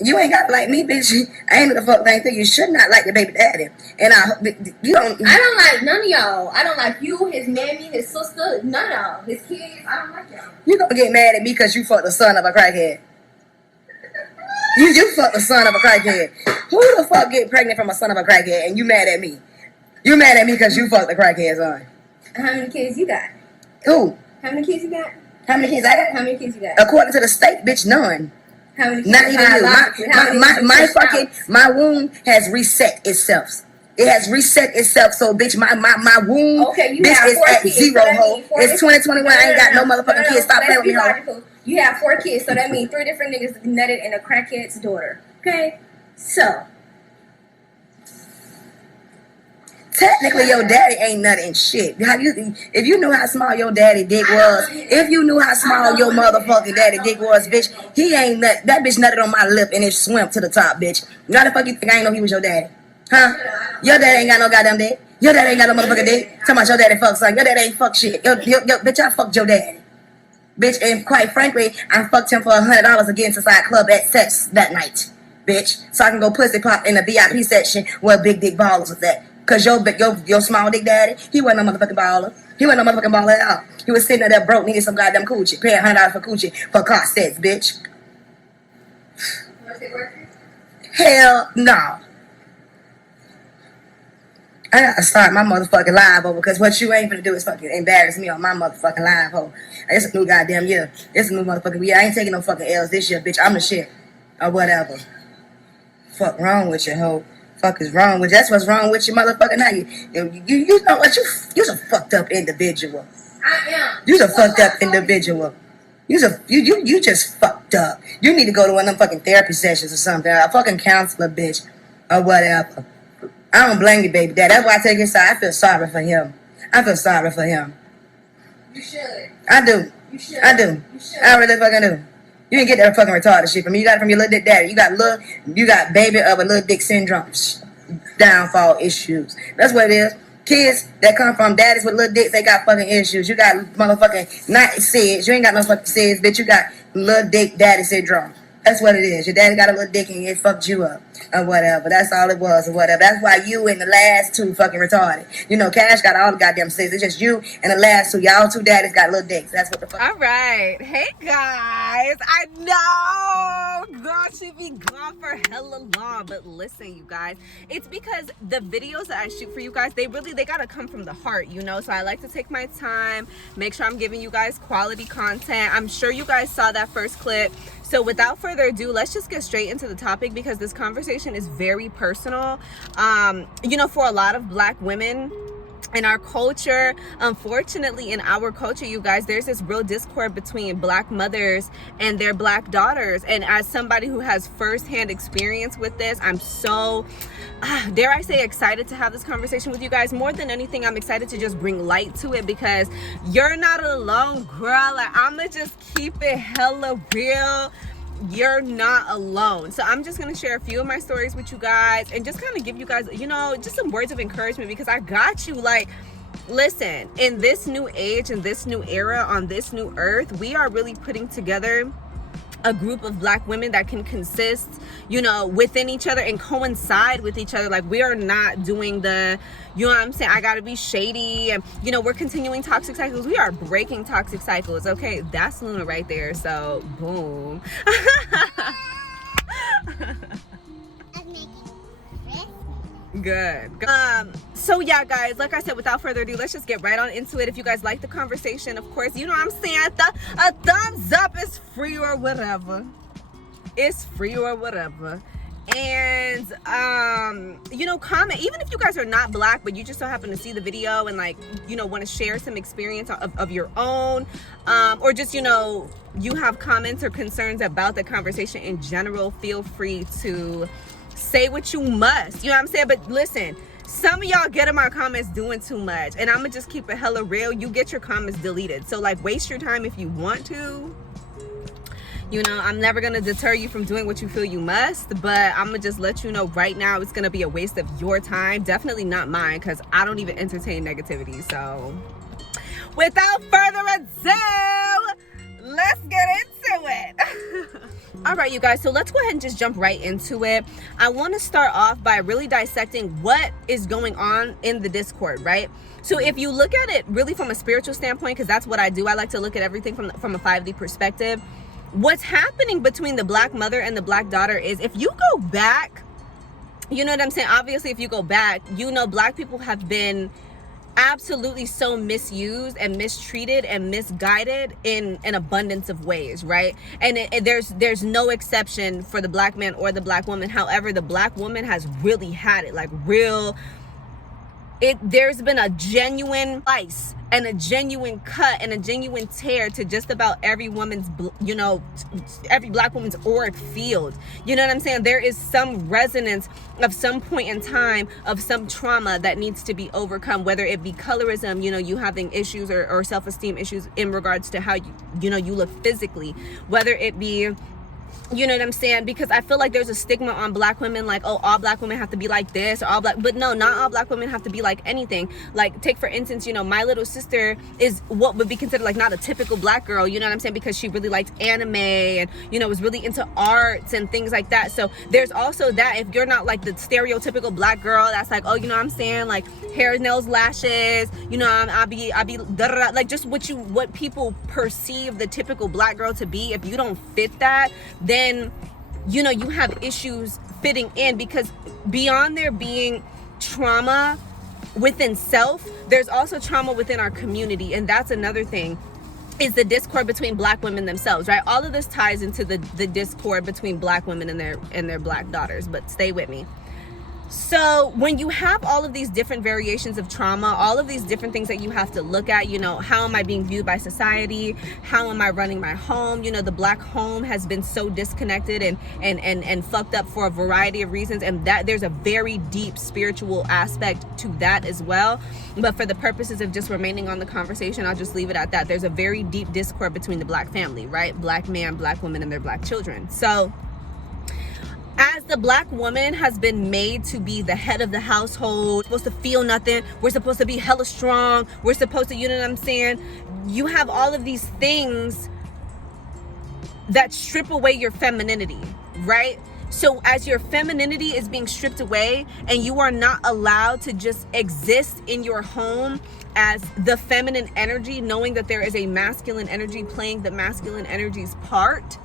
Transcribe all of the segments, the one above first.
You ain't got to like me, bitch. I ain't the fuck thing thing. You should not like your baby daddy. And you don't. I don't like none of y'all. I don't like you, his mammy, his sister, none of y'all. His kids, I don't like y'all. You gonna get mad at me because you fucked the son of a crackhead. You fucked the son of a crackhead. Who the fuck get pregnant from a son of a crackhead and you mad at me? You mad at me because you fucked the crackhead son. How many kids you got? Who? How many kids you got? How many kids I got? How many kids you got? According to the state, bitch, none. How many kids? Not even you. My womb has reset itself. It has reset itself. So, bitch, my womb, okay, bitch, is at zero, ho. It's 2021. I ain't got no motherfucking kids. Stop playing with me, ho. You have 4 kids, so that means 3 different niggas nutted in a crackhead's daughter. Okay? So. Technically, your daddy ain't nothing shit. If you knew how small your daddy dick was, if you knew how small your motherfucking daddy dick was, bitch, he ain't nut. That bitch nutted on my lip and it swam to the top, bitch. Why the fuck you think I ain't know he was your daddy? Huh? Your daddy ain't got no goddamn dick. Your daddy ain't got no motherfucking dick. Talking about your daddy fuck son. Your daddy ain't fuck shit. Yo, bitch, I fucked your daddy. Bitch, and quite frankly, I fucked him for $100 again inside club at sex that night, bitch. So I can go pussy pop in the VIP section where big dick ballers was at. Cause your small dick daddy, he wasn't no motherfucking baller. He wasn't no motherfucking baller at all. He was sitting there broke, needing some goddamn coochie, paying $100 for coochie for car sets, bitch. Was it working? Hell no. I gotta start my motherfucking live over because what you ain't gonna do is fucking embarrass me on my motherfucking live, ho. It's a new goddamn year. It's a new motherfucking year. I ain't taking no fucking L's this year, bitch. I'm the shit. Or whatever. Fuck wrong with you, ho. Fuck is wrong with you. That's what's wrong with you, motherfucker. Now you know what? You's a fucked up individual. I am. You's a fucked up individual. You just fucked up. You need to go to one of them fucking therapy sessions or something. A fucking counselor, bitch. Or whatever. I don't blame you, baby dad. That's why I take his side. I feel sorry for him. I feel sorry for him. You should. I do. You should. I do. You should. I really fucking do. You didn't get that fucking retarded shit from me. You got it from your little dick daddy. You got baby of a little dick syndrome. Downfall issues. That's what it is. Kids that come from daddies with little dicks, they got fucking issues. You got motherfucking not SIDS. You ain't got no fucking SIDS, bitch. You got little dick daddy syndrome. That's what it is. Your daddy got a little dick and it fucked you up. Or whatever. That's all it was or whatever. That's why you and the last 2 fucking retarded. You know, Cash got all the goddamn SIDS. It's just you and the last 2. Y'all 2 daddies got little dicks. That's what the fuck. All right. Hey, guys. I know. Girl, she be gone for hella long. But listen, you guys. It's because the videos that I shoot for you guys, they gotta come from the heart, you know? So I like to take my time, make sure I'm giving you guys quality content. I'm sure you guys saw that first clip. So without further ado, let's just get straight into the topic because this conversation is very personal. You know, for a lot of Black women in our culture, unfortunately in our culture, you guys, there's this real discord between Black mothers and their Black daughters. And as somebody who has firsthand experience with this, I'm so, dare I say, excited to have this conversation with you guys. More than anything, I'm excited to just bring light to it because you're not alone, girl. Like, I'ma just keep it hella real. You're not alone. So I'm just gonna share a few of my stories with you guys and just kind of give you guys, you know, just some words of encouragement because I got you. Like, listen, in this new age, in this new era, on this new earth, we are really putting together a group of Black women that can consist, you know, within each other and coincide with each other. Like, we are not doing the, you know what I'm saying, I gotta be shady, and, you know, we're continuing toxic cycles. We are breaking toxic cycles. Okay, that's Luna right there. So boom. Good. So yeah, guys, like I said, without further ado, let's just get right on into it. If you guys like the conversation, of course, you know what I'm saying, a thumbs up is free or whatever. It's free or whatever. And you know, comment, even if you guys are not Black but you just so happen to see the video and, like, you know, want to share some experience of your own, or just, you know, you have comments or concerns about the conversation in general, feel free to say what you must, you know what I'm saying. But listen, some of y'all get in my comments doing too much, and I'm gonna just keep it hella real. You get your comments deleted, so, like, waste your time if you want to. You know, I'm never gonna deter you from doing what you feel you must, but I'm gonna just let you know right now it's gonna be a waste of your time. Definitely not mine, because I don't even entertain negativity. So without further ado, let's get into it. All right, you guys, so let's go ahead and just jump right into it. I want to start off by really dissecting what is going on in the Discord, right? So if you look at it really from a spiritual standpoint, because that's what I do, I like to look at everything from a 5D perspective. What's happening between the Black mother and the Black daughter is, if you go back, you know what I'm saying? Obviously, if you go back, you know, Black people have been absolutely so misused and mistreated and misguided in an abundance of ways, right? And there's no exception for the Black man or the Black woman. However, the Black woman has really had it, like there's been a genuine slice and a genuine cut and a genuine tear to just about every woman's, you know, every Black woman's auric field. You know what I'm saying? There is some resonance of some point in time of some trauma that needs to be overcome, whether it be colorism, you know, you having issues or self-esteem issues in regards to how you know, you look physically, whether it be, you know what I'm saying? Because I feel like there's a stigma on Black women, like, oh, all Black women have to be like this, or but no, not all Black women have to be like anything. Like, take for instance, you know, my little sister is what would be considered like not a typical Black girl, you know what I'm saying? Because she really liked anime and, you know, was really into arts and things like that. So there's also that, if you're not like the stereotypical Black girl that's like, oh, you know what I'm saying, like hair, nails, lashes, you know, I'll be like just what people perceive the typical Black girl to be. If you don't fit that, then, you know, you have issues fitting in, because beyond there being trauma within self, there's also trauma within our community. And that's another thing, is the discord between Black women themselves, right? All of this ties into the discord between Black women and their Black daughters, but stay with me. So when you have all of these different variations of trauma, all of these different things that you have to look at, you know, how am I being viewed by society? How am I running my home? You know, the Black home has been so disconnected and fucked up for a variety of reasons, and that there's a very deep spiritual aspect to that as well. But for the purposes of just remaining on the conversation, I'll just leave it at that. There's a very deep discord between the Black family, right? Black man, Black woman, and their Black children. So as the Black woman has been made to be the head of the household, supposed to feel nothing, we're supposed to be hella strong, we're supposed to, you know what I'm saying? You have all of these things that strip away your femininity, right? So as your femininity is being stripped away and you are not allowed to just exist in your home as the feminine energy, knowing that there is a masculine energy playing the masculine energy's part,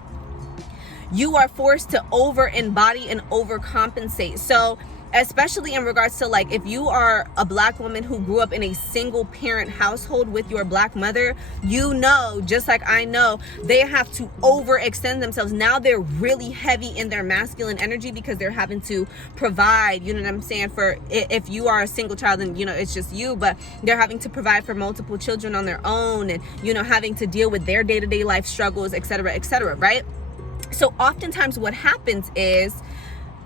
you are forced to over embody and overcompensate. So especially in regards to, like, if you are a Black woman who grew up in a single parent household with your Black mother, you know, just like I know, they have to overextend themselves. Now they're really heavy in their masculine energy because they're having to provide, you know what I'm saying, for, if you are a single child and, you know, it's just you, but they're having to provide for multiple children on their own, and, you know, having to deal with their day-to-day life struggles, etc., right? So oftentimes what happens is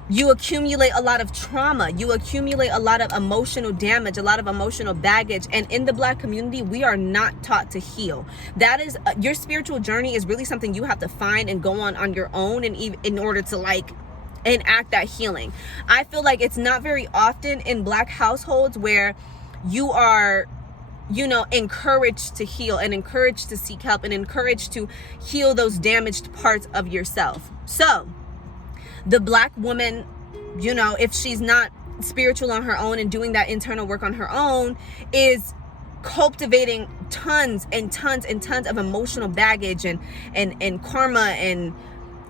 you accumulate a lot of trauma, you accumulate a lot of emotional damage, a lot of emotional baggage. And in the Black community, we are not taught to heal. That is, your spiritual journey is really something you have to find and go on your own, and in order to, like, enact that healing. I feel like it's not very often in Black households where you are, you know, encouraged to heal and encouraged to seek help and encouraged to heal those damaged parts of yourself. So the Black woman, you know, if she's not spiritual on her own and doing that internal work on her own, is cultivating tons and tons and tons of emotional baggage and karma and,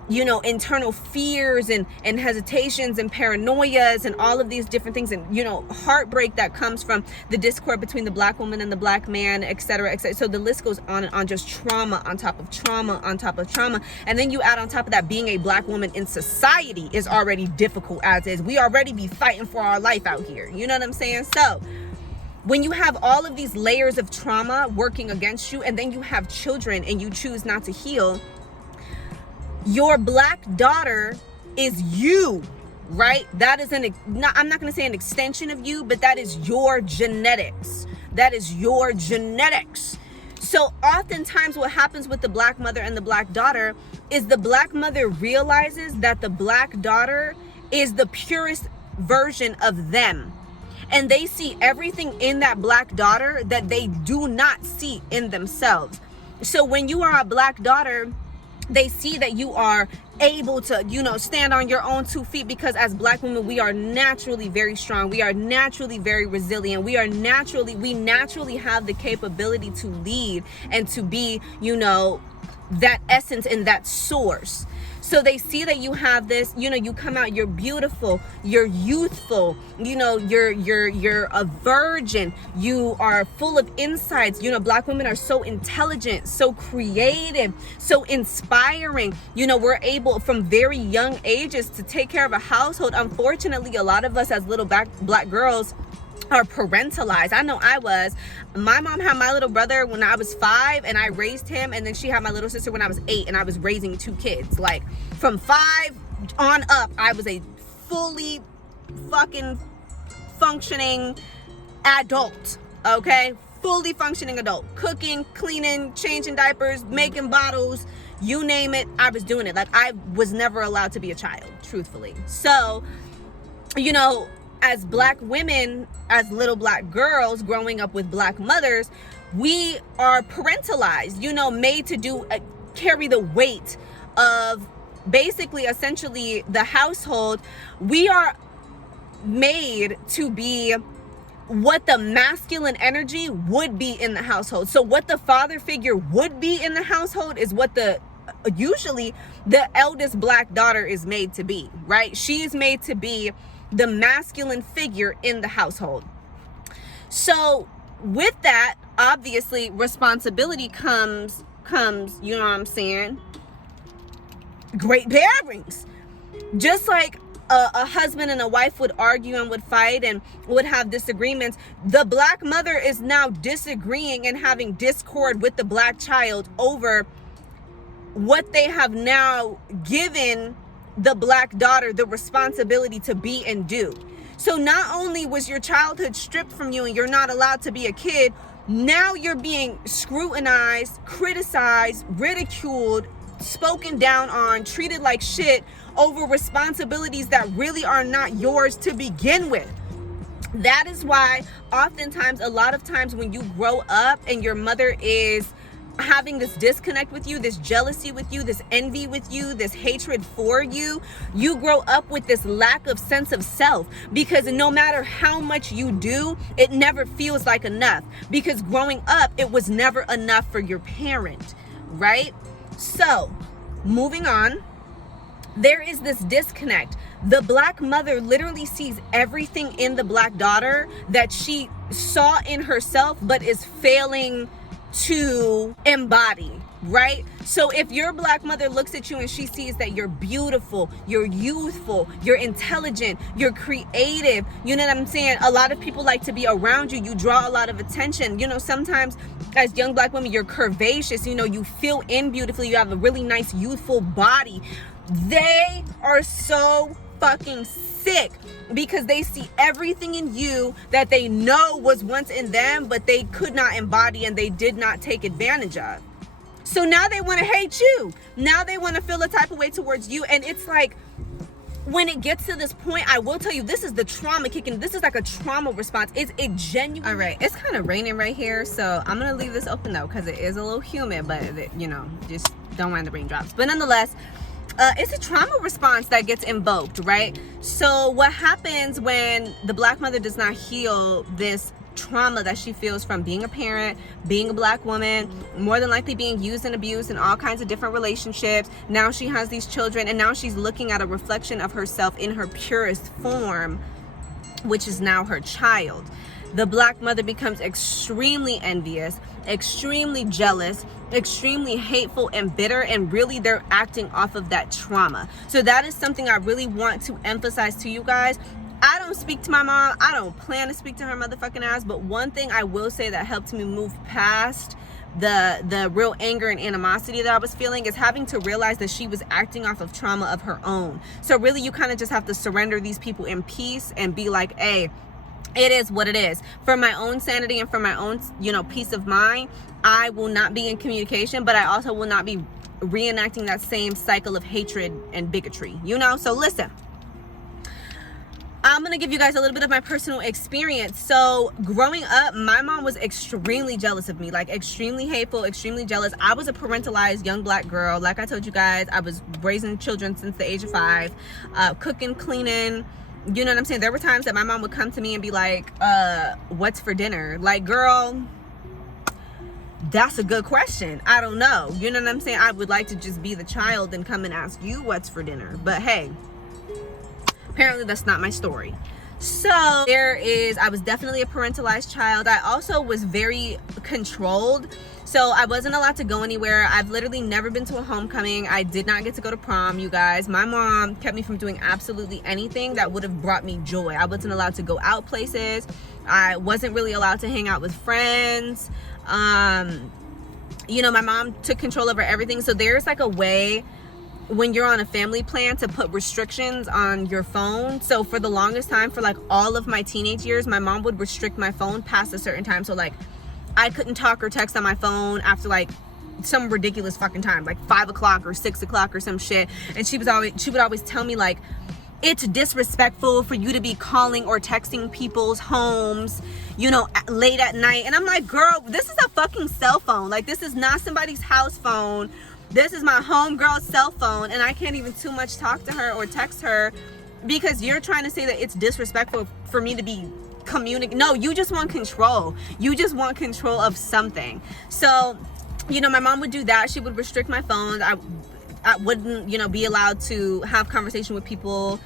you know, internal fears and hesitations and paranoias and all of these different things, and, you know, heartbreak that comes from the discord between the Black woman and the Black man, etc., etc. So the list goes on and on, just trauma on top of trauma on top of trauma. And then you add on top of that, being a Black woman in society is already difficult as is. We already be fighting for our life out here, you know what I'm saying? So when you have all of these layers of trauma working against you, and then you have children and you choose not to heal, your Black daughter is you, right? That is I'm not going to say an extension of you, but that is your genetics. That is your genetics. So oftentimes what happens with the Black mother and the Black daughter is the Black mother realizes that the Black daughter is the purest version of them. And they see everything in that Black daughter that they do not see in themselves. So when you are a Black daughter They see that you are able to, you know, stand on your own 2 feet, because as Black women, we are naturally very strong. We are naturally very resilient. We naturally have the capability to lead and to be, you know, that essence and that source. So they see that you have this, you know, you come out, you're beautiful, you're youthful, you know, you're a virgin, you are full of insights. You know, Black women are so intelligent, so creative, so inspiring. You know, we're able from very young ages to take care of a household. Unfortunately, a lot of us as little black girls are parentalized. I know I was. My mom had my little brother when I was 5 and I raised him, and then she had my little sister when I was 8 and I was raising 2 kids. Like from 5 on up, I was a fully fucking functioning adult. Okay? Fully functioning adult. Cooking, cleaning, changing diapers, making bottles, you name it, I was doing it. Like I was never allowed to be a child, truthfully. So, you know, as Black women, as little Black girls growing up with Black mothers, we are parentalized, you know, made to carry the weight of basically essentially the household. We are made to be what the masculine energy would be in the household. So what the father figure would be in the household is what usually the eldest Black daughter is made to be, right? She's made to be the masculine figure in the household. So with that, obviously responsibility comes, you know what I'm saying? Great bearings. Just like a husband and a wife would argue and would fight and would have disagreements, the Black mother is now disagreeing and having discord with the Black child over what they have now given the Black daughter the responsibility to be and do. So not only was your childhood stripped from you and you're not allowed to be a kid, now you're being scrutinized, criticized, ridiculed, spoken down on, treated like shit over responsibilities that really are not yours to begin with. That is why oftentimes, a lot of times when you grow up and your mother is having this disconnect with you, this jealousy with you, this envy with you, this hatred for you, you grow up with this lack of sense of self, because no matter how much you do, it never feels like enough, because growing up, it was never enough for your parent, right? So, moving on, there is this disconnect. The Black mother literally sees everything in the Black daughter that she saw in herself, but is failing to embody, right? So if your Black mother looks at you and she sees that you're beautiful, you're youthful, you're intelligent, you're creative, you know what I'm saying? A lot of people like to be around you. You draw a lot of attention. You know, sometimes as young Black women, you're curvaceous, you know, you fill in beautifully, you have a really nice youthful body. They are so fucking sick because they see everything in you that they know was once in them, but they could not embody and they did not take advantage of. So now they want to hate you. Now they want to feel a type of way towards you. And it's like, when it gets to this point, I will tell you, this is the trauma kicking. This is like a trauma response. It's a genuine. All right, it's kind of raining right here, so I'm gonna leave this open though, because it is a little humid, but you know, just don't mind the raindrops. But nonetheless, it's a trauma response that gets invoked, right? So what happens when the Black mother does not heal this trauma that she feels from being a parent, being a Black woman, more than likely being used and abused in all kinds of different relationships? Now she has these children, and now she's looking at a reflection of herself in her purest form, which is now her child. The Black mother becomes extremely envious, extremely jealous, extremely hateful and bitter, and really they're acting off of that trauma. So that is something I really want to emphasize to you guys. I don't speak to my mom. I don't plan to speak to her motherfucking ass, but one thing I will say that helped me move past the real anger and animosity that I was feeling is having to realize that she was acting off of trauma of her own. So really you kind of just have to surrender these people in peace and be like, hey, it is what it is. For my own sanity and for my own, you know, peace of mind, I will not be in communication, but I also will not be reenacting that same cycle of hatred and bigotry, you know? So listen, I'm gonna give you guys a little bit of my personal experience. So growing up, my mom was extremely jealous of me, like extremely hateful, extremely jealous. I was a parentalized young black girl. Like I told you guys, I was raising children since the age of 5, cooking, cleaning. You know what I'm saying? There were times that my mom would come to me and be like, what's for dinner? Like, girl, that's a good question. I don't know. You know what I'm saying? I would like to just be the child and come and ask you what's for dinner. But hey, apparently that's not my story. So I was definitely a parentalized child. I also was very controlled. So I wasn't allowed to go anywhere. I've literally never been to a homecoming. I did not get to go to prom, you guys. My mom kept me from doing absolutely anything that would have brought me joy. I wasn't allowed to go out places. I wasn't really allowed to hang out with friends. You know, my mom took control over everything. So there's like a way when you're on a family plan to put restrictions on your phone. So for the longest time, for like all of my teenage years, my mom would restrict my phone past a certain time. So like I couldn't talk or text on my phone after like some ridiculous fucking time, like 5 o'clock or 6 o'clock or some shit. And she would always tell me like, it's disrespectful for you to be calling or texting people's homes, you know, late at night. And I'm like, girl, this is a fucking cell phone. Like, this is not somebody's house phone. This is my homegirl's cell phone, and I can't even too much talk to her or text her because you're trying to say that it's disrespectful for me to be communicating. No, you just want control. You just want control of something. So, you know, my mom would do that. She would restrict my phone. I wouldn't, you know, be allowed to have conversation with people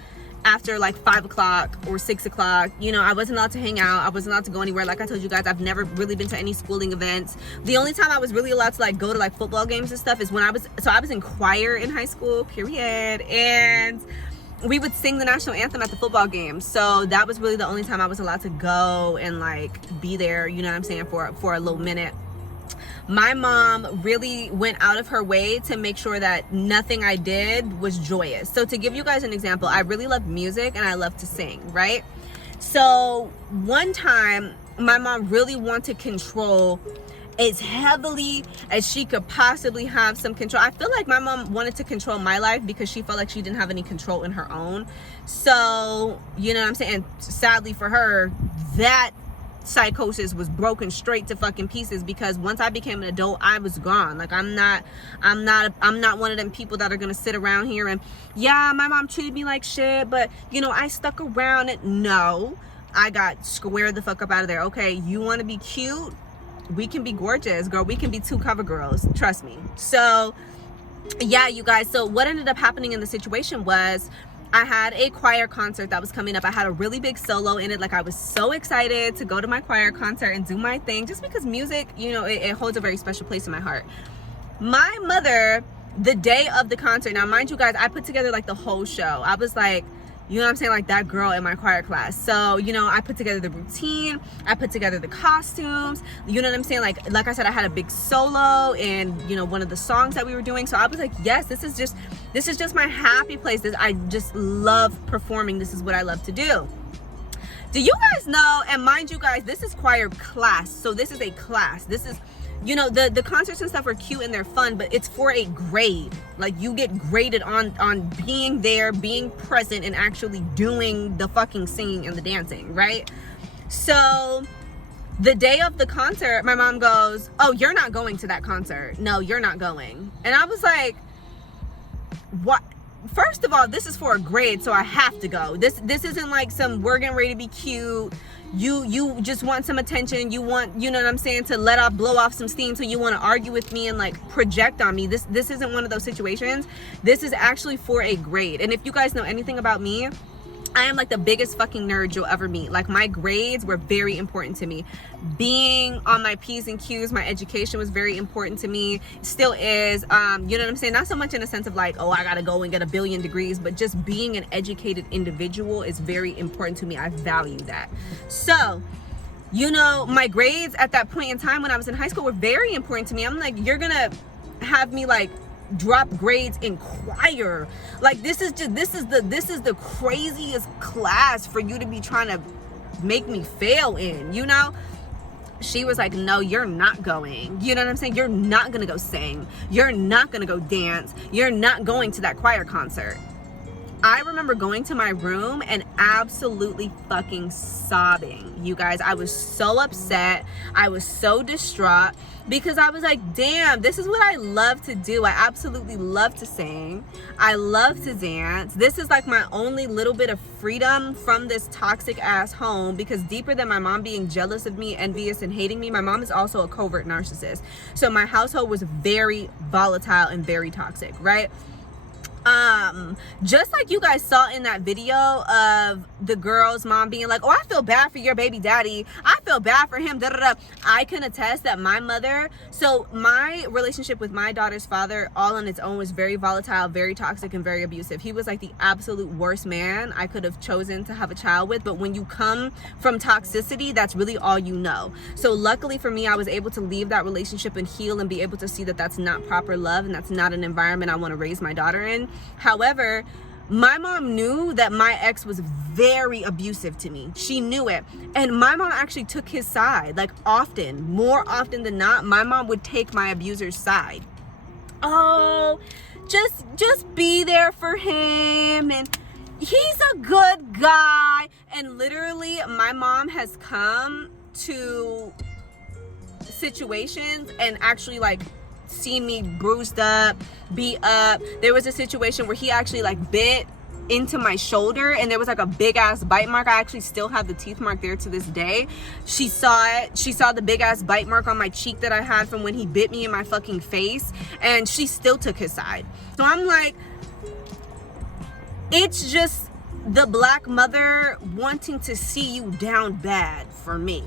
after like 5 o'clock or 6 o'clock. You know, I wasn't allowed to hang out. I wasn't allowed to go anywhere. Like I told you guys, I've never really been to any schooling events. The only time I was really allowed to like go to like football games and stuff is when I was in choir in high school, period. And we would sing the national anthem at the football games. So that was really the only time I was allowed to go and like be there, you know what I'm saying, for a little minute. My mom really went out of her way to make sure that nothing I did was joyous. So to give you guys an example, I really love music and I love to sing, right? So one time my mom really wanted control as heavily as she could possibly have some control. I feel like my mom wanted to control my life because she felt like she didn't have any control in her own. So, you know what I'm saying? And sadly for her, that psychosis was broken straight to fucking pieces because once I became an adult, I was gone. Like I'm not one of them people that are gonna sit around here and, yeah, my mom treated me like shit, but you know, I stuck around it. No, I got squared the fuck up out of there. Okay, you want to be cute? We can be gorgeous, girl. We can be 2 cover girls, trust me. So yeah, you guys, so what ended up happening in the situation was I had a choir concert that was coming up. I had a really big solo in it. Like I was so excited to go to my choir concert and do my thing just because music, you know, it holds a very special place in my heart. My mother, the day of the concert, now mind you guys, I put together like the whole show. I was like, you know what I'm saying, like that girl in my choir class. So, you know, I put together the routine, I put together the costumes, you know what I'm saying, like I said, I had a big solo and, you know, one of the songs that we were doing. So I was like, yes, this is just my happy place. I just love performing. This is what I love to do. Do you guys know, and mind you guys, this is choir class, so this is a class. This is, you know, the concerts and stuff are cute and they're fun, but it's for a grade. Like you get graded on being there, being present, and actually doing the fucking singing and the dancing, right? So the day of the concert, my mom goes, oh, you're not going to that concert. No, you're not going. And I was like, what? First of all, this is for a grade, so I have to go. This isn't like some we're getting ready to be cute. You just want some attention. You want, you know what I'm saying, to blow off some steam. So you want to argue with me and like project on me. This isn't one of those situations. This is actually for a grade. And if you guys know anything about me, I am like the biggest fucking nerd you'll ever meet. Like my grades were very important to me. Being on my P's and Q's, my education was very important to me. Still is. You know what I'm saying? Not so much in a sense of like, oh, I gotta go and get a billion degrees, but just being an educated individual is very important to me. I value that. So, you know, my grades at that point in time when I was in high school were very important to me. I'm like, you're gonna have me like drop grades in choir. Like this is the craziest class for you to be trying to make me fail in, you know? She was like, no, you're not going. You know what I'm saying? You're not gonna go sing. You're not gonna go dance. You're not going to that choir concert. I remember going to my room and absolutely fucking sobbing. You guys, I was so upset. I was so distraught because I was like, damn, this is what I love to do. I absolutely love to sing. I love to dance. This is like my only little bit of freedom from this toxic ass home, because deeper than my mom being jealous of me, envious, and hating me, my mom is also a covert narcissist. So my household was very volatile and very toxic, right? Just like you guys saw in that video of the girl's mom being like, oh, I feel bad for your baby daddy, I feel bad for him, da, da, da. I can attest that my mother, so my relationship with my daughter's father all on its own was very volatile, very toxic, and very abusive. He was like the absolute worst man I could have chosen to have a child with. But when you come from toxicity, that's really all you know. So luckily for me, I was able to leave that relationship and heal and be able to see that that's not proper love and that's not an environment I want to raise my daughter in. However, my mom knew that my ex was very abusive to me. She knew it. And my mom actually took his side. Like often, more often than not, my mom would take my abuser's side. Oh, just be there for him, and he's a good guy. And literally, my mom has come to situations and actually like seen me bruised up, beat up. There was a situation where he actually like bit into my shoulder and there was like a big ass bite mark. I actually still have the teeth mark there to this day. She saw it. She saw the big ass bite mark on my cheek that I had from when he bit me in my fucking face, and she still took his side. So I'm like, it's just the black mother wanting to see you down bad for me.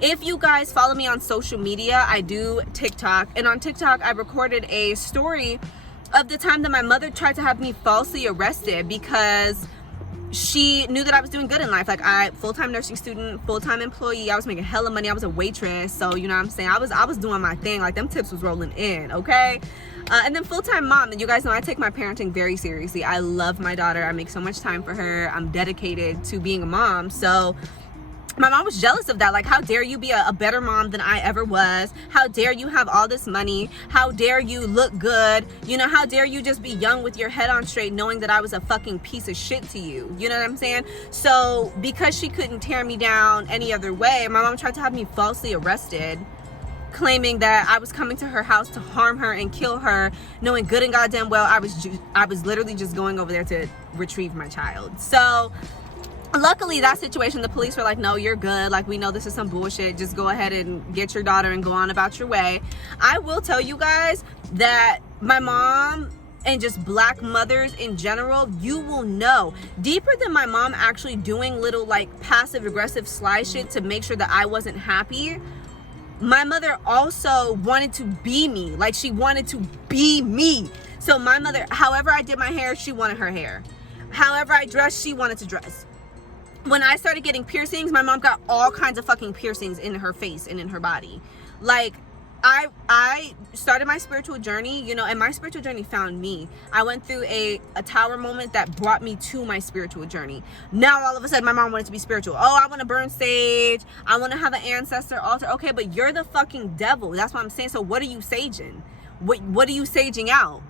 If you guys follow me on social media, I do TikTok, and on TikTok I recorded a story of the time that my mother tried to have me falsely arrested because she knew that I was doing good in life. Like, I full-time nursing student, full-time employee, I was making hella money, I was a waitress, so you know what I'm saying, I was doing my thing, like them tips was rolling in, okay? And then full-time mom, and you guys know I take my parenting very seriously. I love my daughter, I make so much time for her, I'm dedicated to being a mom. So my mom was jealous of that. Like, how dare you be a better mom than I ever was? How dare you have all this money? How dare you look good? You know, how dare you just be young with your head on straight knowing that I was a fucking piece of shit to you? You know what I'm saying? So because she couldn't tear me down any other way, my mom tried to have me falsely arrested, claiming that I was coming to her house to harm her and kill her, knowing good and goddamn well I was literally just going over there to retrieve my child. So luckily that situation, the police were like, no, you're good, like we know this is some bullshit, just go ahead and get your daughter and go on about your way. I will tell you guys that my mom and just black mothers in general, you will know, deeper than my mom actually doing little like passive aggressive sly shit to make sure that I wasn't happy, my mother also wanted to be me. Like, she wanted to be me. So my mother, however I did my hair, she wanted her hair. However I dressed, she wanted to dress. When I started getting piercings, my mom got all kinds of fucking piercings in her face and in her body. Like, I started my spiritual journey, you know, and my spiritual journey found me. I went through a tower moment that brought me to my spiritual journey. Now all of a sudden my mom wanted to be spiritual. Oh, I want to burn sage, I want to have an ancestor altar. Okay, but you're the fucking devil. That's what I'm saying. So what are you saging? What are you saging out?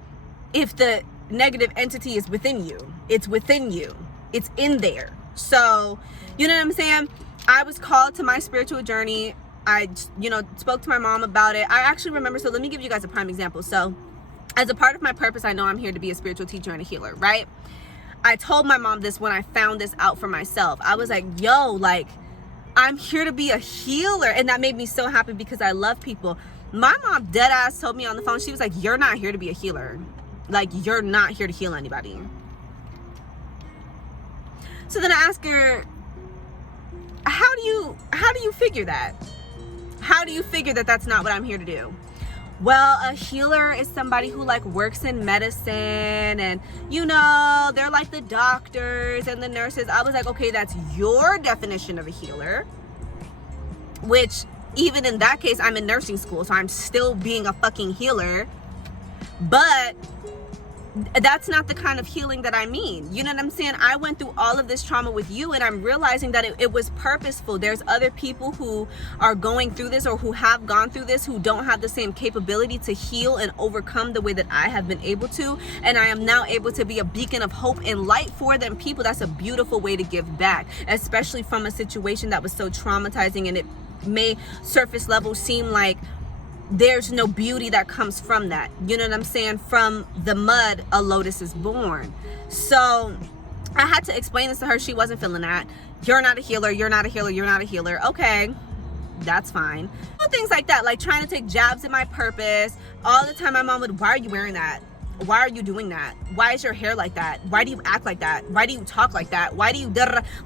If the negative entity is within you, it's within you, it's in there. So, you know what I'm saying? I was called to my spiritual journey. I, you know, spoke to my mom about it. I actually remember, so let me give you guys a prime example. So, as a part of my purpose, I know I'm here to be a spiritual teacher and a healer, right? I told my mom this when I found this out for myself. I was like, yo, like, I'm here to be a healer. And that made me so happy because I love people. My mom dead ass told me on the phone, she was like, you're not here to be a healer. Like, you're not here to heal anybody. So then I asked her, how do you figure that? How do you figure that that's not what I'm here to do? Well, a healer is somebody who like works in medicine, and you know, they're like the doctors and the nurses. I was like, okay, that's your definition of a healer, which even in that case, I'm in nursing school, so I'm still being a fucking healer. But that's not the kind of healing that I mean. You know what I'm saying? I went through all of this trauma with you, and I'm realizing that it was purposeful. There's other people who are going through this, or who have gone through this, who don't have the same capability to heal and overcome the way that I have been able to. And I am now able to be a beacon of hope and light for them people. That's a beautiful way to give back, especially from a situation that was so traumatizing, and it may surface level seem like there's no beauty that comes from that. You know what I'm saying? From the mud, a lotus is born. So I had to explain this to her. She wasn't feeling that. You're not a healer. You're not a healer. You're not a healer. Okay, that's fine. Things like that, like trying to take jabs at my purpose. All the time my mom would, why are you wearing that? Why are you doing that? Why is your hair like that? Why do you act like that? Why do you talk like that? Why do you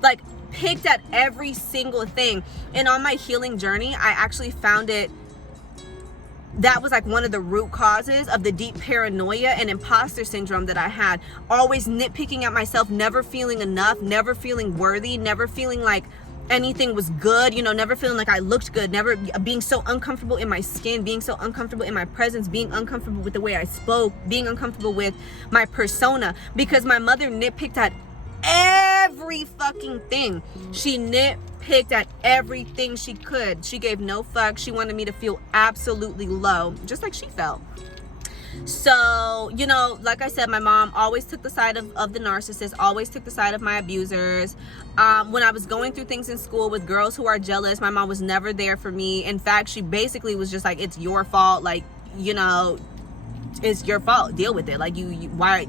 like picked at every single thing. And on my healing journey, I actually found that was like one of the root causes of the deep paranoia and imposter syndrome that I had. Always nitpicking at myself, never feeling enough, never feeling worthy, never feeling like anything was good, you know, never feeling like I looked good, never being so uncomfortable in my skin, being so uncomfortable in my presence, being uncomfortable with the way I spoke, being uncomfortable with my persona, because my mother nitpicked at every fucking thing. She nitpicked at everything she could. She gave no fuck. She wanted me to feel absolutely low, just like she felt. So, you know, like I said, my mom always took the side of the narcissist, always took the side of my abusers. When I was going through things in school with girls who are jealous, my mom was never there for me. In fact, she basically was just like, it's your fault. Like, you know, it's your fault. Deal with it. Like, why?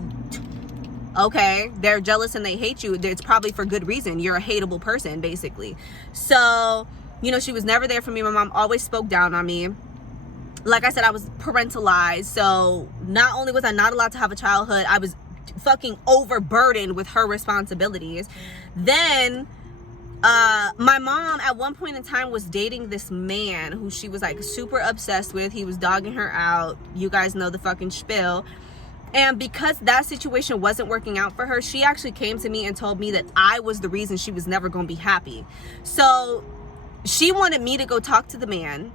Okay, they're jealous and they hate you. It's probably for good reason. You're a hateable person, basically. So, you know, she was never there for me. My mom always spoke down on me. Like I said, I was parentalized. So not only was I not allowed to have a childhood, I was fucking overburdened with her responsibilities. Then my mom at one point in time was dating this man who she was like super obsessed with. He was dogging her out. You guys know the fucking spiel. And because that situation wasn't working out for her, she actually came to me and told me that I was the reason she was never going to be happy. So she wanted me to go talk to the man.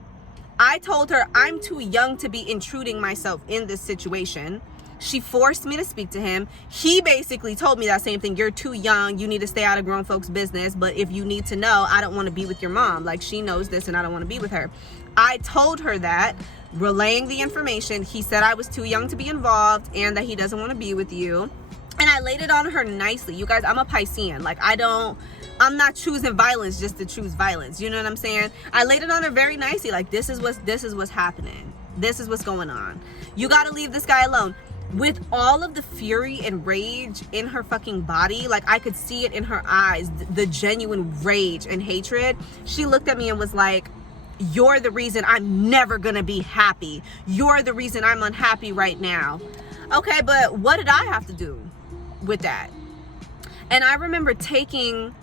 I told her I'm too young to be intruding myself in this situation. She forced me to speak to him. He basically told me that same thing. You're too young. You need to stay out of grown folks' business. But if you need to know, I don't want to be with your mom. Like, she knows this and I don't want to be with her. I told her that, relaying the information. He said I was too young to be involved and that he doesn't want to be with you. And I laid it on her nicely. You guys, I'm a Piscean. Like, I'm not choosing violence just to choose violence. You know what I'm saying? I laid it on her very nicely. Like, this is what's happening. This is what's going on. You got to leave this guy alone. With all of the fury and rage in her fucking body, like I could see it in her eyes, the genuine rage and hatred. She looked at me and was like, you're the reason I'm never gonna be happy. You're the reason I'm unhappy right now. Okay, but what did I have to do with that? And I remember taking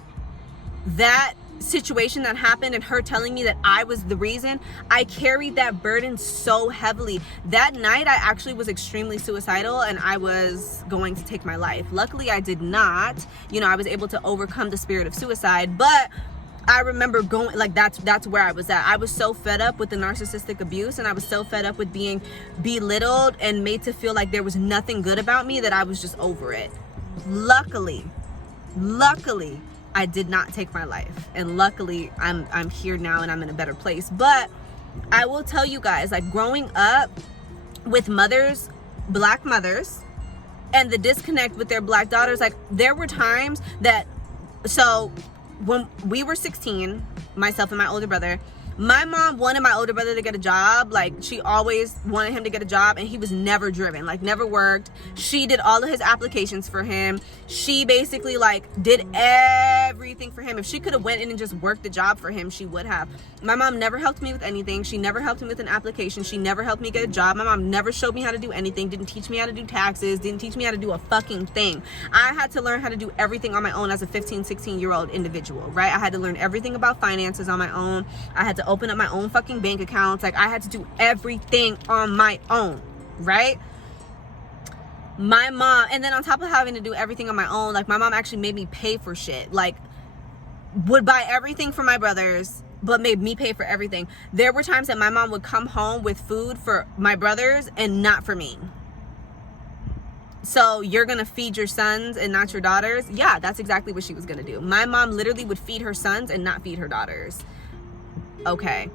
that situation that happened and her telling me that I was the reason. I carried that burden so heavily. That night I actually was extremely suicidal and I was going to take my life. Luckily I did not. You know, I was able to overcome the spirit of suicide, but I remember going, like, that's where I was at. I was so fed up with the narcissistic abuse, and I was so fed up with being belittled and made to feel like there was nothing good about me that I was just over it. Luckily, I did not take my life, and luckily I'm here now and I'm in a better place. But I will tell you guys, like, growing up with mothers, black mothers, and the disconnect with their black daughters, like, there were times that, so when we were 16, myself and my older brother, my mom wanted my older brother to get a job. Like, she always wanted him to get a job, and he was never driven, like, never worked. She did all of his applications for him. She basically, like, did everything for him. If she could have went in and just worked the job for him, she would have. My mom never helped me with anything. She never helped me with an application. She never helped me get a job. My mom never showed me how to do anything, didn't teach me how to do taxes, didn't teach me how to do a fucking thing. I had to learn how to do everything on my own as a 15, 16-year-old individual, right? I had to learn everything about finances on my own. I had to open up my own fucking bank accounts. Like, I had to do everything on my own, right? My mom, and then on top of having to do everything on my own, like, my mom actually made me pay for shit. Like, would buy everything for my brothers, but made me pay for everything. There were times that my mom would come home with food for my brothers and not for me. so you're gonna feed your sons and not your daughters? Yeah, that's exactly what she was gonna do. My mom literally would feed her sons and not feed her daughters. Okay.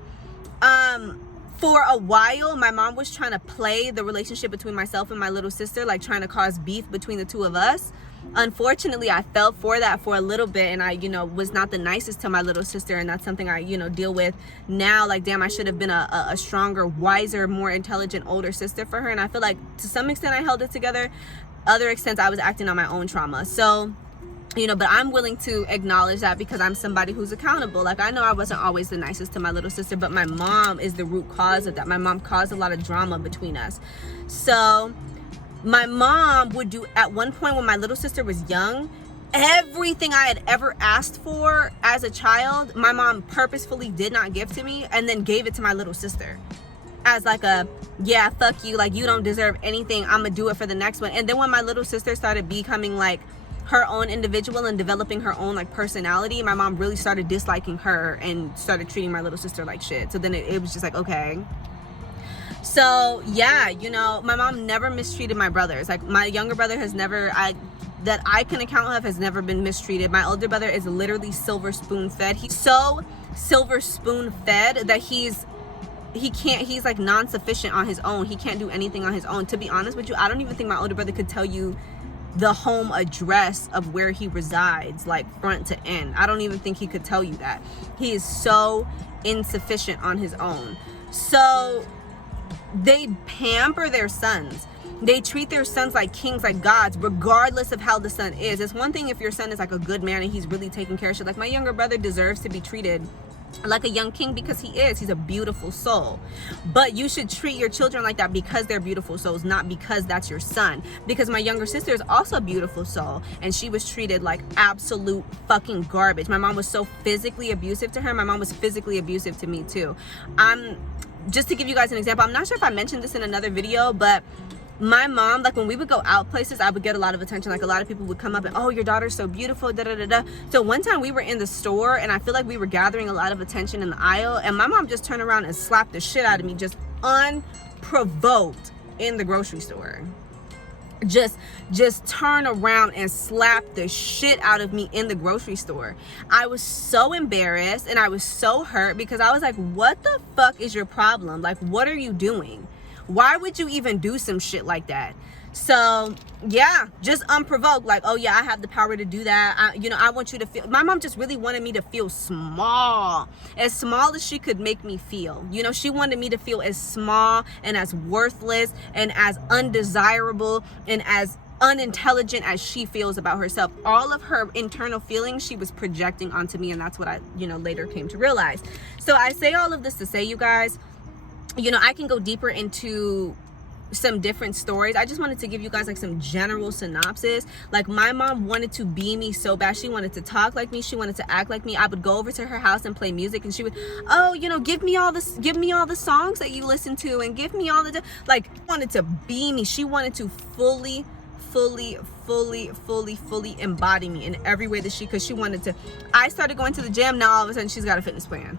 For a while, my mom was trying to play the relationship between myself and my little sister, like trying to cause beef between the two of us. Unfortunately, I fell for that for a little bit, and I, was not the nicest to my little sister, and that's something I, deal with now. Like, damn, I should have been a stronger, wiser, more intelligent, older sister for her, and I feel like to some extent I held it together. Other extents, I was acting on my own trauma. So, but I'm willing to acknowledge that because I'm somebody who's accountable. Like, I know I wasn't always the nicest to my little sister, but my mom is the root cause of that. My mom caused a lot of drama between us. So my mom would do, at one point when my little sister was young, everything I had ever asked for as a child, my mom purposefully did not give to me and then gave it to my little sister as like a, yeah, fuck you, like you don't deserve anything, I'm gonna do it for the next one. And then when my little sister started becoming like her own individual and developing her own like personality, my mom really started disliking her and started treating my little sister like shit. So then it was just like, okay. So yeah, my mom never mistreated my brothers. Like, my younger brother has never, that I can account of, has never been mistreated. My older brother is literally silver spoon fed. He's so silver spoon fed that he's like non-sufficient on his own. He can't do anything on his own. To be honest with you, I don't even think my older brother could tell you the home address of where he resides, like front to end. I don't even think he could tell you that. He is so insufficient on his own. So they pamper their sons. They treat their sons like kings, like gods, regardless of how the son is. It's one thing if your son is like a good man and he's really taking care of shit. Like, my younger brother deserves to be treated like a young king because he's a beautiful soul. But you should treat your children like that because they're beautiful souls, not because that's your son. Because my younger sister is also a beautiful soul, and she was treated like absolute fucking garbage. My mom was so physically abusive to her. My mom was physically abusive to me too. Just to give you guys an example, I'm not sure if I mentioned this in another video, but my mom, like, when we would go out places, I would get a lot of attention. Like, a lot of people would come up and, oh, your daughter's so beautiful, da da da da. So one time we were in the store, and I feel like we were gathering a lot of attention in the aisle, and my mom just turned around and slapped the shit out of me, just unprovoked, in the grocery store. Just turn around and slap the shit out of me in the grocery store. I was so embarrassed and I was so hurt because I was like, what the fuck is your problem? Like, what are you doing? Why would you even do some shit like that? So yeah, just unprovoked, like, oh yeah, I have the power to do that. I want you to feel. My mom just really wanted me to feel small as she could make me feel. She wanted me to feel as small and as worthless and as undesirable and as unintelligent as she feels about herself. All of her internal feelings she was projecting onto me, and that's what I later came to realize. So I say all of this to say, you guys, I can go deeper into some different stories. I just wanted to give you guys like some general synopsis. Like, my mom wanted to be me so bad. She wanted to talk like me. She wanted to act like me. I would go over to her house and play music, and she would, oh, give me all the songs that you listen to, and give me all the like, wanted to be me. She wanted to fully embody me in every way that she could. She wanted to. I started going to the gym. Now all of a sudden she's got a fitness plan.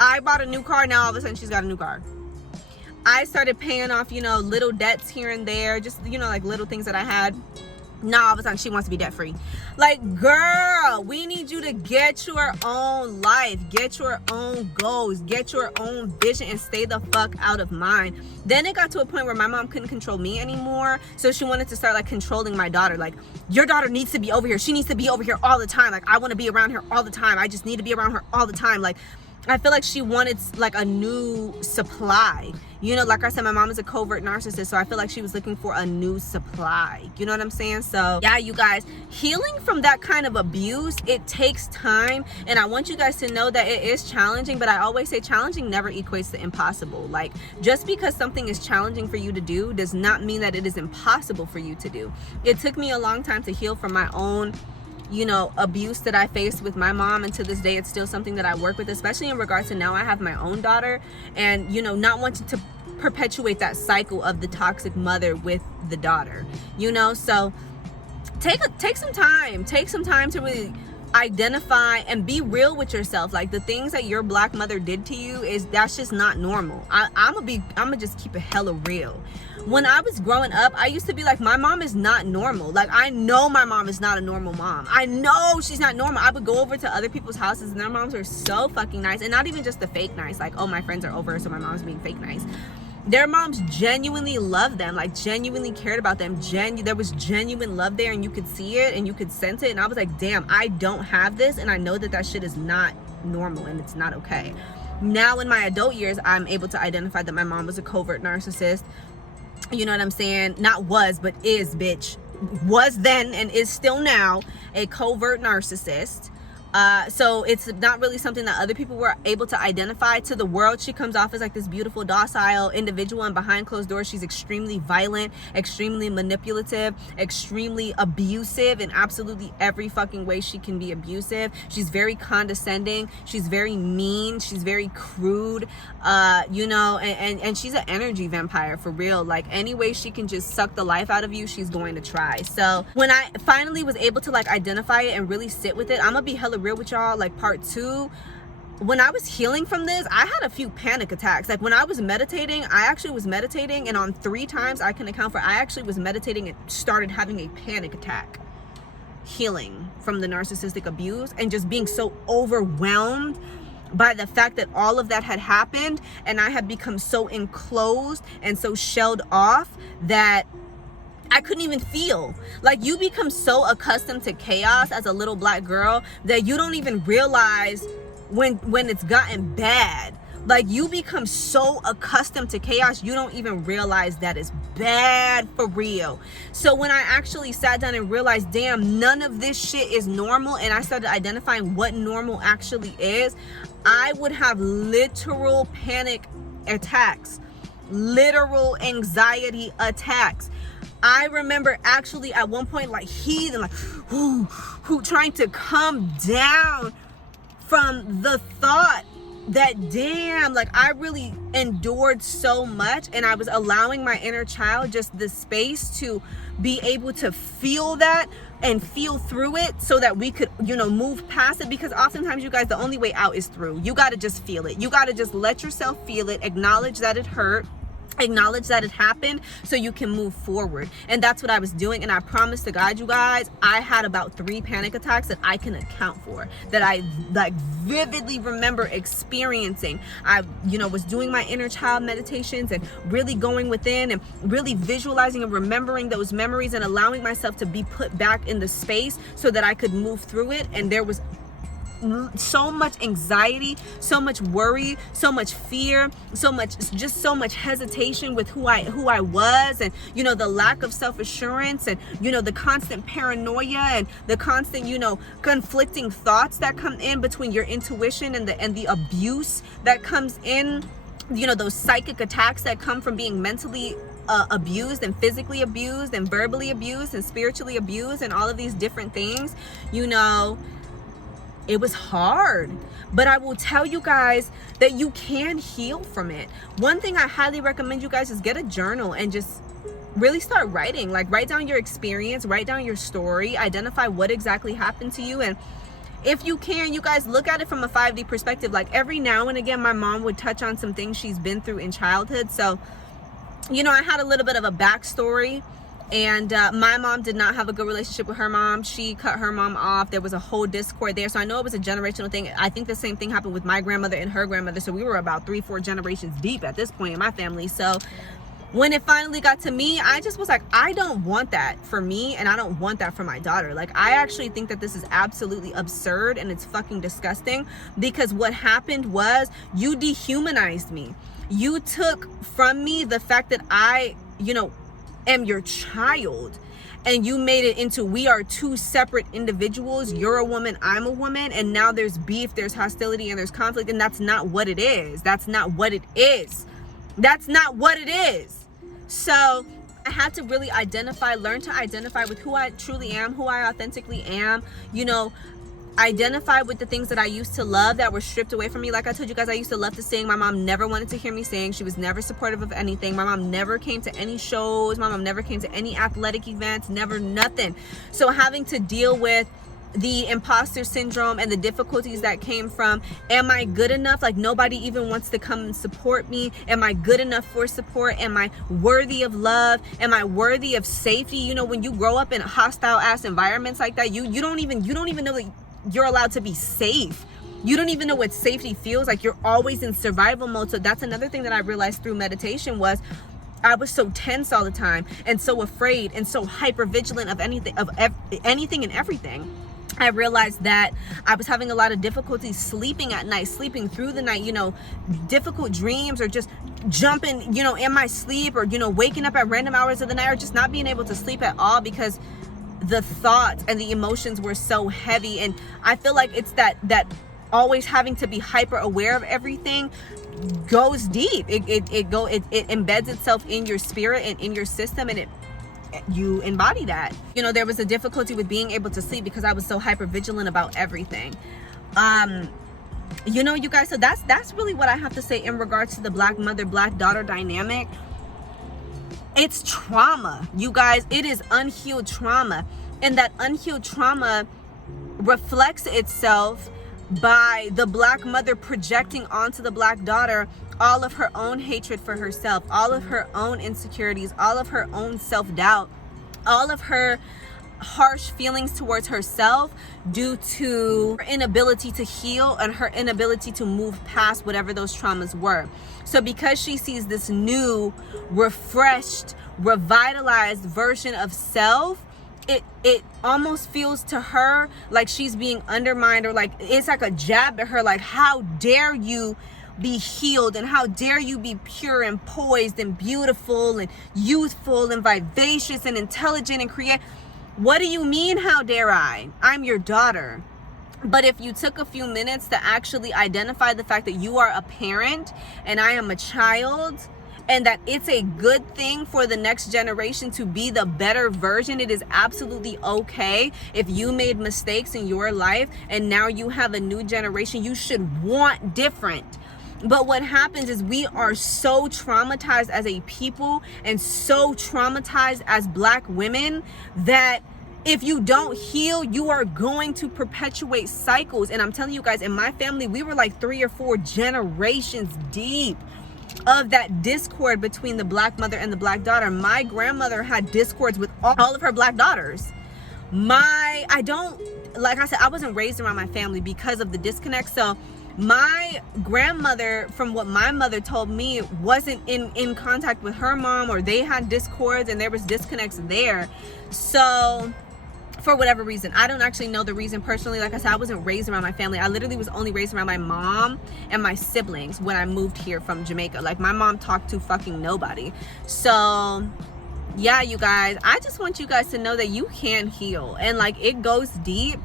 I bought a new car. Now all of a sudden she's got a new car. I started paying off, little debts here and there, just, like little things that I had. Now all of a sudden she wants to be debt free. Like, girl, we need you to get your own life, get your own goals, get your own vision, and stay the fuck out of mine. Then it got to a point where my mom couldn't control me anymore, so she wanted to start like controlling my daughter. Like, your daughter needs to be over here. She needs to be over here all the time. Like, I want to be around her all the time. I just need to be around her all the time. Like, I feel like she wanted like a new supply. Like I said, my mom is a covert narcissist, so I feel like she was looking for a new supply. You know what I'm saying? So yeah, you guys, healing from that kind of abuse, it takes time, and I want you guys to know that it is challenging, but I always say challenging never equates to impossible. Like, just because something is challenging for you to do does not mean that it is impossible for you to do. It took me a long time to heal from my own abuse that I faced with my mom, and to this day it's still something that I work with, especially in regards to now I have my own daughter, and not wanting to perpetuate that cycle of the toxic mother with the daughter. So take some time to really identify and be real with yourself. Like, the things that your Black mother did to you, that's just not normal. I'm gonna just keep it hella real. when I was growing up, I used to be like, my mom is not normal. Like, I know my mom is not a normal mom. I know she's not normal. I would go over to other people's houses and their moms are so fucking nice. And not even just the fake nice, like, oh, my friends are over, so my mom's being fake nice. Their moms genuinely loved them, like genuinely cared about them. There was genuine love there, and you could see it and you could sense it. And I was like, damn, I don't have this, and I know that shit is not normal and it's not okay. Now in my adult years, I'm able to identify that my mom was a covert narcissist. You know what I'm saying? Not was, but is, bitch. Was then and is still now a covert narcissist. So it's not really something that other people were able to identify. To the world, she comes off as like this beautiful, docile individual, and behind closed doors, she's extremely violent, extremely manipulative, extremely abusive in absolutely every fucking way she can be abusive. She's very condescending. She's very mean. She's very crude, you know, and she's an energy vampire for real. Like, any way she can just suck the life out of you, she's going to try. So when I finally was able to like identify it and really sit with it, I'm gonna be hella real with y'all. Like, part 2, when I was healing from this, I had a few panic attacks. Like, when I was meditating, I actually was meditating, and on 3 times I can account for, I actually was meditating and started having a panic attack, healing from the narcissistic abuse and just being so overwhelmed by the fact that all of that had happened, and I had become so enclosed and so shelled off that I couldn't even feel. Like, you become so accustomed to chaos as a little black girl that you don't even realize when it's gotten bad. Like, you become so accustomed to chaos, you don't even realize that it's bad for real. So when I actually sat down and realized, damn, none of this shit is normal, and I started identifying what normal actually is, I would have literal panic attacks, literal anxiety attacks. I remember actually at one point like heaving, like who trying to come down from the thought that, damn, like, I really endured so much, and I was allowing my inner child just the space to be able to feel that and feel through it so that we could, you know, move past it. Because oftentimes, you guys, the only way out is through. You got to just feel it. You got to just let yourself feel it, acknowledge that it hurt, acknowledge that it happened, so you can move forward. And that's what I was doing. And I promise to God, you guys, I had about 3 panic attacks that I can account for, that I like vividly remember experiencing. I, you know, was doing my inner child meditations and really going within and really visualizing and remembering those memories and allowing myself to be put back in the space so that I could move through it. And there was so much anxiety, so much worry, so much fear, so much hesitation with who I was, and, you know, the lack of self-assurance, and, you know, the constant paranoia and the constant, you know, conflicting thoughts that come in between your intuition and the abuse that comes in, you know, those psychic attacks that come from being mentally abused and physically abused and verbally abused and spiritually abused and all of these different things. You know, it was hard, but I will tell you guys that you can heal from it. One thing I highly recommend you guys is get a journal and just really start writing. Like, write down your experience, write down your story, identify what exactly happened to you. And if you can, you guys, look at it from a 5D perspective. Like, every now and again, my mom would touch on some things she's been through in childhood. So, you know, I had a little bit of a backstory. And my mom did not have a good relationship with her mom. She cut her mom off. There was a whole discord there. So I know it was a generational thing. I think the same thing happened with my grandmother and her grandmother. So we were about 3-4 generations deep at this point in my family. So when it finally got to me, I just was like, I don't want that for me, and I don't want that for my daughter. Like, I actually think that this is absolutely absurd, and it's fucking disgusting, because what happened was you dehumanized me. You took from me the fact that I, you know, am your child, and you made it into, we are 2 separate individuals. You're a woman, I'm a woman, and now there's beef, there's hostility, and there's conflict. And that's not what it is. That's not what it is. That's not what it is. So I had to really learn to identify with who I truly am, who I authentically am, you know, identify with the things that I used to love that were stripped away from me. Like I told you guys, I used to love to sing. My mom never wanted to hear me sing. She was never supportive of anything. My mom never came to any shows. My mom never came to any athletic events, never, nothing. So having to deal with the imposter syndrome and the difficulties that came from, am I good enough? Like, nobody even wants to come and support me. Am I good enough for support? Am I worthy of love? Am I worthy of safety? You know, when you grow up in hostile ass environments like that, you don't even know that you're allowed to be safe. You don't even know what safety feels like. You're always in survival mode. So that's another thing that I realized through meditation was I was so tense all the time and so afraid and so hyper vigilant of anything and everything. I realized that I was having a lot of difficulty sleeping at night, sleeping through the night, you know, difficult dreams, or just jumping, you know, in my sleep, or, you know, waking up at random hours of the night, or just not being able to sleep at all because the thoughts and the emotions were so heavy. And I feel like it's that always having to be hyper aware of everything goes deep. It embeds itself in your spirit and in your system, and you embody that. You know, there was a difficulty with being able to sleep because I was so hyper vigilant about everything. You know, you guys, so that's really what I have to say in regards to the Black mother, Black daughter dynamic. It's trauma, you guys. It is unhealed trauma, and that unhealed trauma reflects itself by the Black mother projecting onto the Black daughter all of her own hatred for herself, all of her own insecurities, all of her own self-doubt, all of her harsh feelings towards herself due to her inability to heal and her inability to move past whatever those traumas were. So because she sees this new, refreshed, revitalized version of self, it almost feels to her like she's being undermined, or like it's like a jab at her, like, how dare you be healed, and how dare you be pure and poised and beautiful and youthful and vivacious and intelligent and creative. What do you mean, how dare I? I'm your daughter. But if you took a few minutes to actually identify the fact that you are a parent and I am a child, and that it's a good thing for the next generation to be the better version. It is absolutely okay if you made mistakes in your life and now you have a new generation. You should want different. But what happens is we are so traumatized as a people and so traumatized as Black women that if you don't heal, you are going to perpetuate cycles. And I'm telling you guys, in my family, we were like 3 or 4 generations deep of that discord between the Black mother and the Black daughter. My grandmother had discords with all of her Black daughters. Like I said, I wasn't raised around my family because of the disconnect. So my grandmother, from what my mother told me, wasn't in contact with her mom, or they had discords and there was disconnects there. So for whatever reason, I don't actually know the reason personally. Like I said, I wasn't raised around my family. I literally was only raised around my mom and my siblings when I moved here from Jamaica. Like, my mom talked to fucking nobody. So yeah, you guys, I just want you guys to know that you can heal, and like, it goes deep.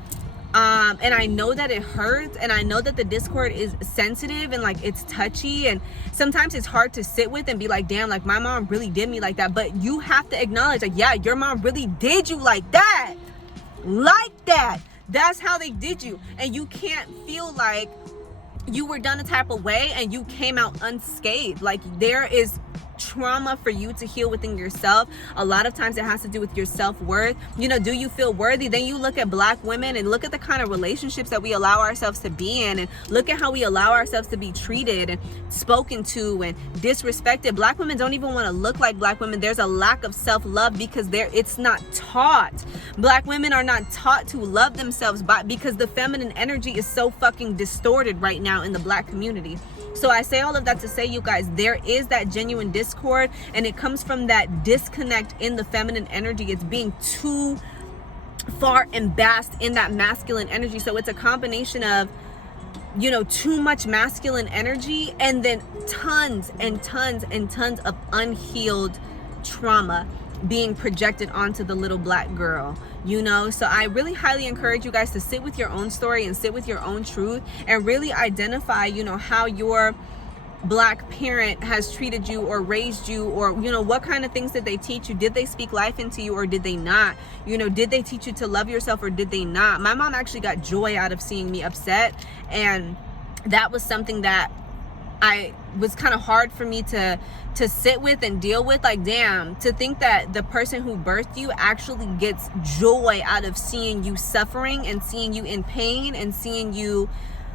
And I know that it hurts, and I know that the discord is sensitive and like it's touchy, and sometimes it's hard to sit with and be like, damn, like my mom really did me like that. But you have to acknowledge, like, yeah, your mom really did you like that. That's how they did you. And you can't feel like you were done a type of way and you came out unscathed. Like, there is trauma for you to heal within yourself. A lot of times it has to do with your self-worth. You know, do you feel worthy? Then you look at Black women and look at the kind of relationships that we allow ourselves to be in, and look at how we allow ourselves to be treated and spoken to and disrespected. Black women don't even want to look like Black women. There's a lack of self-love because it's not taught. Black women are not taught to love themselves because the feminine energy is so fucking distorted right now in the Black community. So I say all of that to say, you guys, there is that genuine discord, and it comes from that disconnect in the feminine energy. It's being too far embossed in that masculine energy. So it's a combination of, you know, too much masculine energy and then tons and tons and tons of unhealed trauma being projected onto the little Black girl, you know. So I really highly encourage you guys to sit with your own story and sit with your own truth and really identify, you know, how your Black parent has treated you or raised you, or, you know, what kind of things did they teach you? Did they speak life into you or did they not? You know, did they teach you to love yourself or did they not? My mom actually got joy out of seeing me upset, and that was something that I was kind of hard for me to sit with and deal with. Like, damn, to think that the person who birthed you actually gets joy out of seeing you suffering and seeing you in pain and seeing you,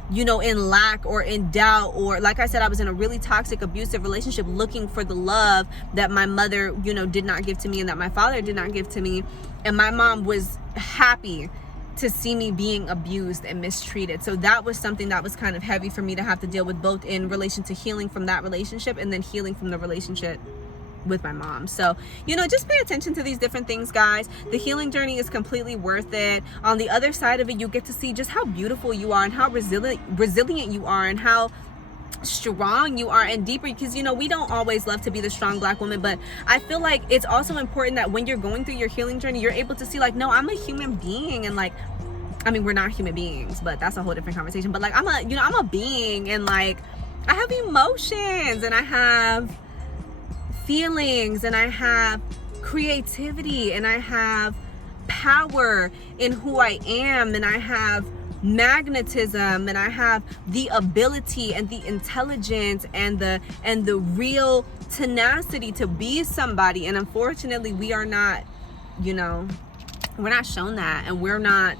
you know, in lack or in doubt, or like I said, I was in a really toxic, abusive relationship looking for the love that my mother, you know, did not give to me and that my father did not give to me. And my mom was happy to see me being abused and mistreated. So that was something that was kind of heavy for me to have to deal with, both in relation to healing from that relationship and then healing from the relationship with my mom. So, you know, just pay attention to these different things, guys. The healing journey is completely worth it. On the other side of it, you get to see just how beautiful you are and how resilient you are and how strong you are and deeper, because, you know, we don't always love to be the strong Black woman, but I feel like it's also important that when you're going through your healing journey, you're able to see, like, no, I'm a human being, and like, I mean, we're not human beings, but that's a whole different conversation. But like, I'm a being, and like, I have emotions and I have feelings and I have creativity and I have power in who I am, and I have magnetism, and I have the ability and the intelligence and the real tenacity to be somebody. And unfortunately, we are not, you know, we're not shown that, and we're not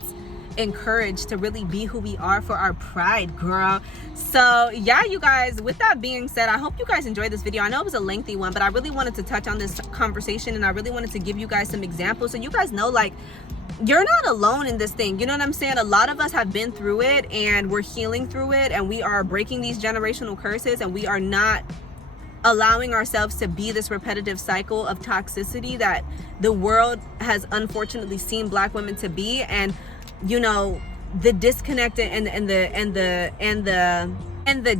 encouraged to really be who we are for our pride, girl. So yeah, you guys, with that being said, I hope you guys enjoyed this video. I know it was a lengthy one, but I really wanted to touch on this conversation, and I really wanted to give you guys some examples so you guys know, like, you're not alone in this thing. You know what I'm saying? A lot of us have been through it, and we're healing through it, and we are breaking these generational curses, and we are not allowing ourselves to be this repetitive cycle of toxicity that the world has unfortunately seen Black women to be. And, you know, the disconnect and the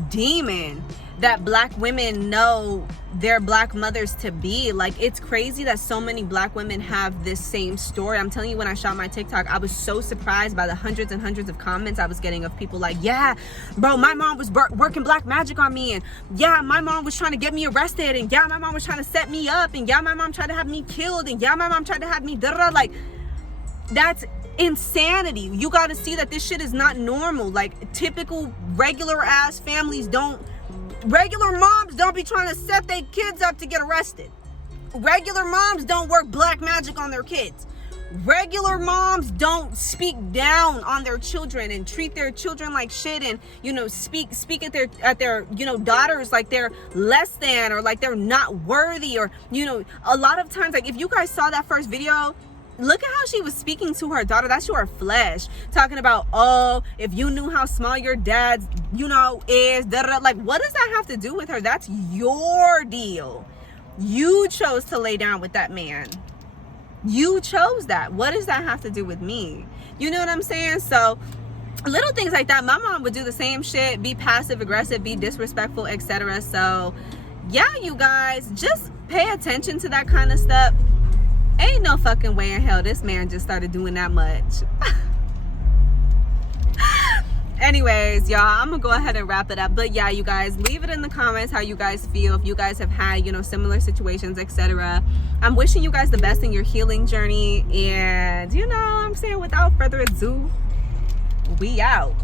demon that Black women know their Black mothers to be. Like, it's crazy that so many Black women have this same story. I'm telling you, when I shot my TikTok, I was so surprised by the hundreds and hundreds of comments I was getting of people like, yeah, bro, my mom was working black magic on me, and yeah, my mom was trying to get me arrested, and yeah, my mom was trying to set me up, and yeah, my mom tried to have me killed, and yeah, my mom tried to have me da-da-da. Like, that's insanity. You got to see that this shit is not normal. Like, typical regular ass families regular moms don't be trying to set their kids up to get arrested. Regular moms don't work black magic on their kids. Regular moms don't speak down on their children and treat their children like shit, and, you know, speak at their you know, daughters like they're less than, or like they're not worthy, or, you know, a lot of times, like, if you guys saw that first video, look at how she was speaking to her daughter. That's your flesh, talking about, oh, if you knew how small your dad's, you know, is, da-da-da. Like, what does that have to do with her? That's your deal. You chose to lay down with that man. You chose that. What does that have to do with me? You know what I'm saying? So little things like that. My mom would do the same shit, be passive aggressive, be disrespectful, etc. So yeah, you guys, just pay attention to that kind of stuff. Ain't no fucking way in hell this man just started doing that much. Anyways, y'all, I'm gonna go ahead and wrap it up. But yeah, you guys, leave it in the comments how you guys feel, if you guys have had, you know, similar situations, etc. I'm wishing you guys the best in your healing journey, and, you know what I'm saying, without further ado, we out.